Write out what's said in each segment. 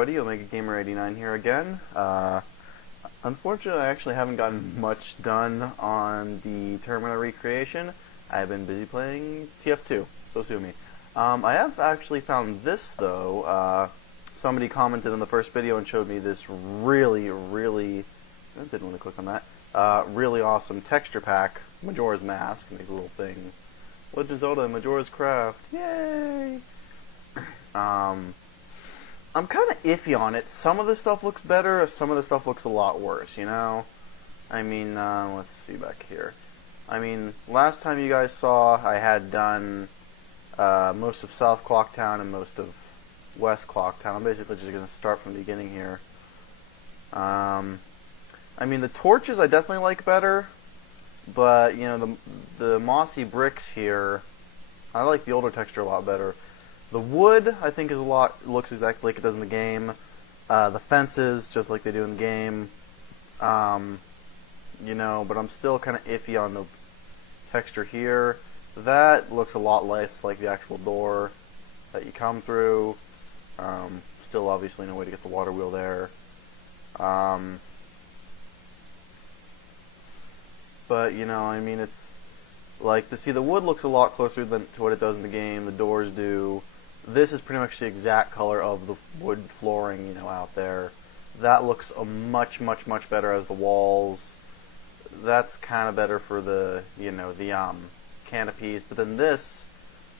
everybody, Omega Gamer 89 here again. Unfortunately, I actually haven't gotten much done on the Termina recreation. I've been busy playing TF2, so sue me. I have actually found this, though. Somebody commented in the first video and showed me this really, I didn't want to click on that, really awesome texture pack, Majora's Mask, and a little thing. Legend of Zelda and Majora's Craft, yay! I'm kind of iffy on it. Some of the stuff looks better, some of the stuff looks a lot worse, you know? I mean, let's see back here. I mean, last time you guys saw, I had done most of South Clocktown and most of West Clocktown. I'm basically just going to start from the beginning here. I mean, the torches I definitely like better, but, you know, the mossy bricks here, I like the older texture a lot better. The wood, I think, looks exactly like it does in the game. The fences, just like they do in the game. You know, but I'm still kind of iffy on the texture here. That looks a lot less like the actual door that you come through. Still, obviously, no way to get the water wheel there. But, you know, I mean, it's like, the wood looks a lot closer to what it does in the game. The doors do. This is pretty much the exact color of the wood flooring, you know, out there. That looks much better as the walls. That's kind of better for the, you know, the canopies. But then this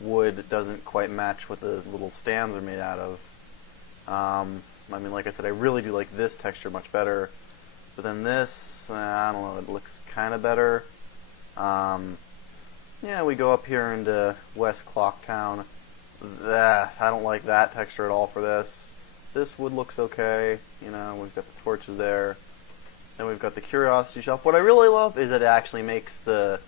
wood doesn't quite match what the little stands are made out of. I mean, like I said, I really do like this texture much better. But then this, I don't know, it looks kind of better. Yeah, we go up here into West Clocktown. I don't like that texture at all for this. This wood looks okay. You know, we've got the torches there. Then we've got the curiosity shelf. What I really love is that it actually makes the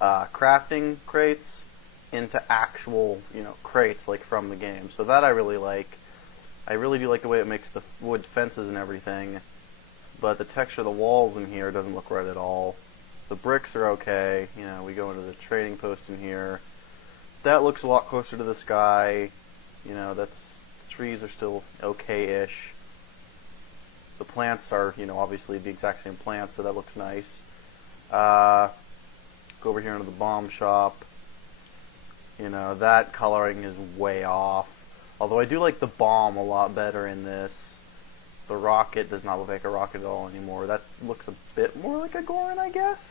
crafting crates into actual, you know, crates like from the game. So that I really like. I really do like the way it makes the wood fences and everything. But the texture of the walls in here doesn't look right at all. The bricks are okay. You know, we go into the trading post in here. That looks a lot closer to the sky. You know, the trees are still okay-ish. The plants are, you know, obviously the exact same plants, so that looks nice. Go over here into the bomb shop. You know, that coloring is way off. Although I do like the bomb a lot better in this. The rocket does not look like a rocket at all anymore. That looks a bit more like a Goron, I guess.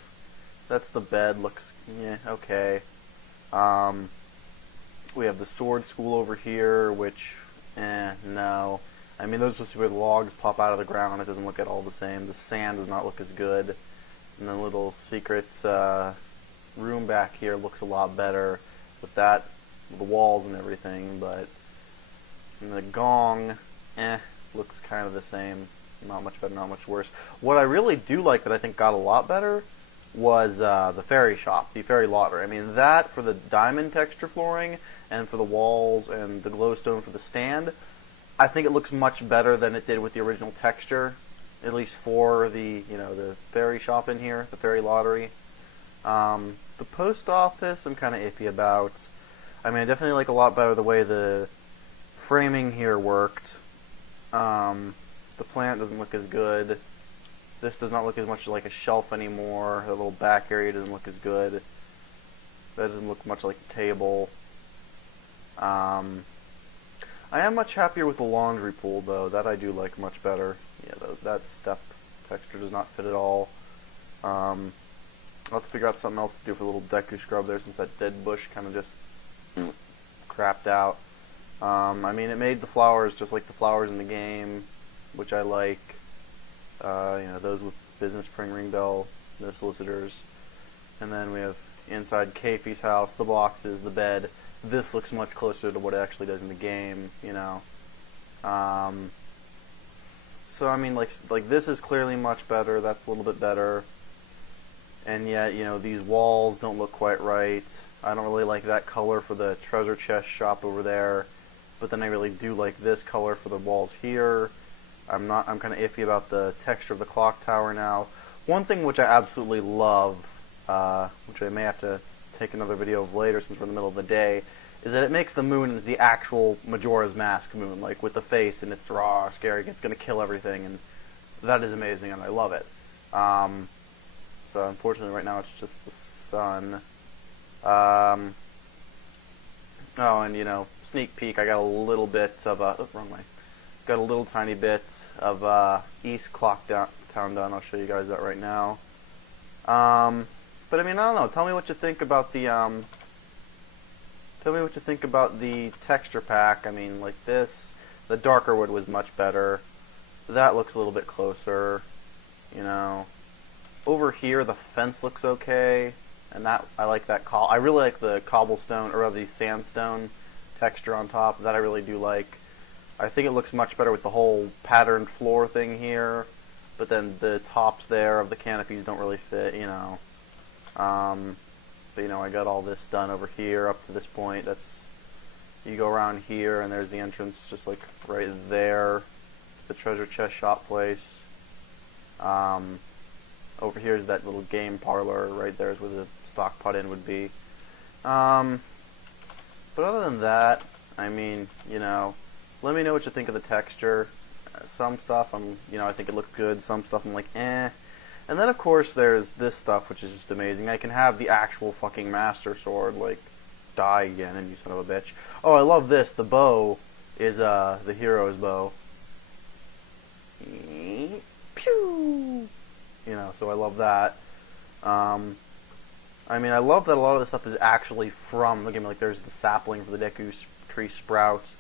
That's the bed. Looks, yeah, okay. We have the sword school over here, which, no. I mean, those are supposed to be where the logs pop out of the ground. It doesn't look at all the same. The sand does not look as good. And the little secret room back here looks a lot better with that, the walls and everything. But the gong, looks kind of the same. Not much better, not much worse. What I really do like that I think got a lot better was the fairy shop, the fairy lottery. I mean, that for the diamond texture flooring and for the walls and the glowstone for the stand, I think it looks much better than it did with the original texture, at least for the, you know, the fairy shop in here, the fairy lottery. The post office I'm kind of iffy about. I mean, I definitely like a lot better the way the framing here worked. The plant doesn't look as good. This does not look as much like a shelf anymore. The little back area doesn't look as good. That doesn't look much like a table. I am much happier with the laundry pool, though. That I do like much better. Yeah, that step texture does not fit at all. I'll have to figure out something else to do for the little Deku scrub there, since that dead bush kind of just crapped out. I mean, it made the flowers just like the flowers in the game, which I like. You know, those with business spring ring bell, no solicitors. And then we have inside Keifi's house, the boxes, the bed. This looks much closer to what it actually does in the game, you know. So I mean, like this is clearly much better. That's a little bit better. And yet, you know, these walls don't look quite right. I don't really like that color for the treasure chest shop over there. But then I really do like this color for the walls here. I'm kind of iffy about the texture of the clock tower now. One thing which I absolutely love, which I may have to take another video of later since we're in the middle of the day, is that it makes the moon the actual Majora's Mask moon, like with the face and it's raw, scary, it's gonna kill everything, and that is amazing, and I love it. So unfortunately, right now it's just the sun. Oh, and sneak peek. I got a little bit of wrong way. Got a little tiny bit of East Clock Town done. I'll show you guys that right now. But I mean, I don't know. Tell me what you think about the texture pack. I mean, like this, the darker wood was much better. That looks a little bit closer. Over here the fence looks okay, and that I like that. I really like the cobblestone or the sandstone texture on top. That I really do like. I think it looks much better with the whole patterned floor thing here, but then the tops there of the canopies don't really fit. But I got all this done over here up to this point. You go around here, and there's the entrance, just like right there, the treasure chest shop place. Over here is that little game parlor. Right there is where the stock pot in would be. But other than that, I mean, let me know what you think of the texture. Some stuff I think it looked good. Some stuff I'm like, eh. And then of course there's this stuff which is just amazing. I can have the actual fucking Master Sword, like, die again, and you son of a bitch. Oh, I love this. The bow is the hero's bow. Pew! So I love that. I mean, I love that a lot of the stuff is actually from the game. Like, there's the sapling for the Deku tree sprouts.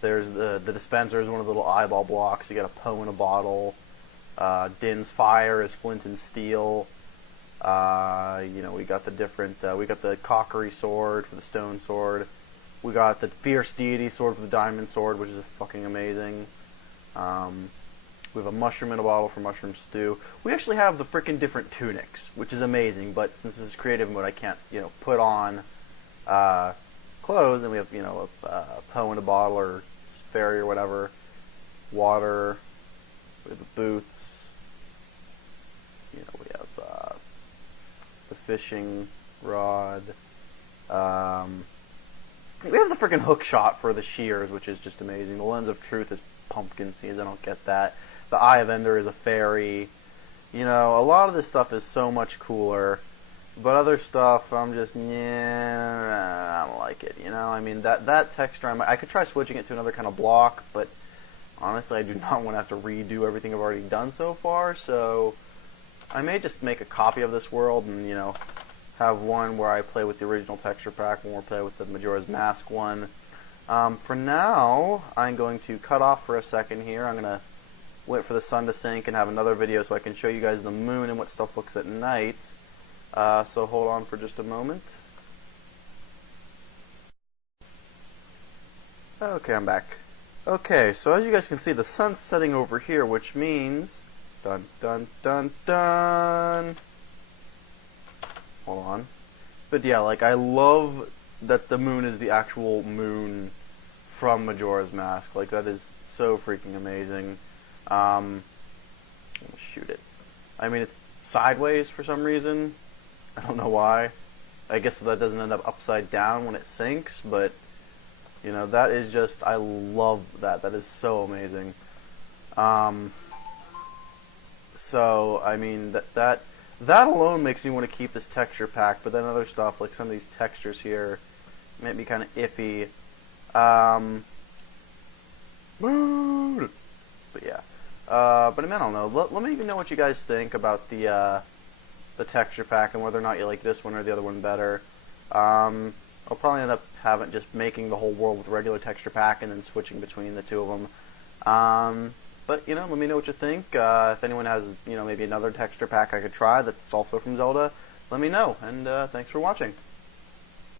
There's the dispenser is one of the little eyeball blocks. You got a Poe in a bottle. Din's fire is flint and steel. We got the different. We got the Cockery sword for the stone sword. We got the fierce deity sword for the diamond sword, which is fucking amazing. We have a mushroom in a bottle for mushroom stew. We actually have the freaking different tunics, which is amazing. But since this is creative mode, I can't put on clothes. And we have a Poe in a bottle or fairy or whatever. Water. We have the boots. We have the fishing rod. We have the freaking hook shot for the shears, which is just amazing. The lens of truth is pumpkin seeds. I don't get that. The Eye of Ender is a fairy. A lot of this stuff is so much cooler. But other stuff, I'm just, I don't like it. I mean, that texture, I could try switching it to another kind of block, but honestly, I do not want to have to redo everything I've already done so far, so I may just make a copy of this world and, have one where I play with the original texture pack, one where I play with the Majora's Mask one. For now, I'm going to cut off for a second here. I'm going to wait for the sun to sink and have another video so I can show you guys the moon and what stuff looks at night. So hold on for just a moment. Okay, I'm back. Okay, so as you guys can see, the sun's setting over here, which means... Dun, dun, dun, dun! Hold on. But yeah, like, I love that the moon is the actual moon from Majora's Mask. Like, that is so freaking amazing. I'm gonna shoot it. I mean, it's sideways for some reason. I don't know why. I guess that doesn't end up upside down when it sinks, but... that is just, I love that. That is so amazing. So, I mean, that alone makes me want to keep this texture pack, but then other stuff, like some of these textures here, make me kind of iffy. But yeah. But I mean, I don't know. Let me even know what you guys think about the texture pack and whether or not you like this one or the other one better. I'll probably end up just making the whole world with regular texture pack and then switching between the two of them. But let me know what you think. If anyone has maybe another texture pack I could try that's also from Zelda, let me know. And thanks for watching.